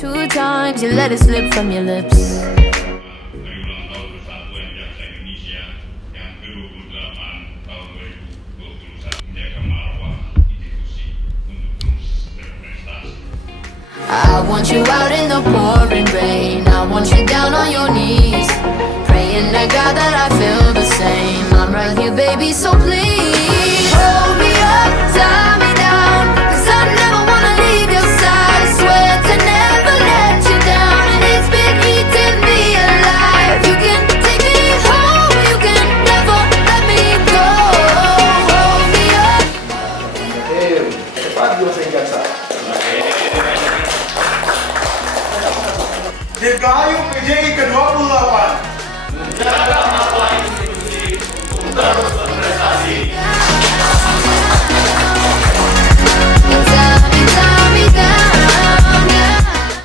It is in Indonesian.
2 times you let it slip from your lips. I want you out in the pouring rain. I want you down on your knees, praying to God that I feel the same. I'm right here, baby, so please hold me up, tie me down, 'cause I never wanna leave your side. Swear to never let you down, and it's been eating me alive. You can take me home, you can never let me go. Hold me up. Cepat dua senjata. Dirgahayu PJI ke-28 menjaga masalah institusi untuk terus berprestasi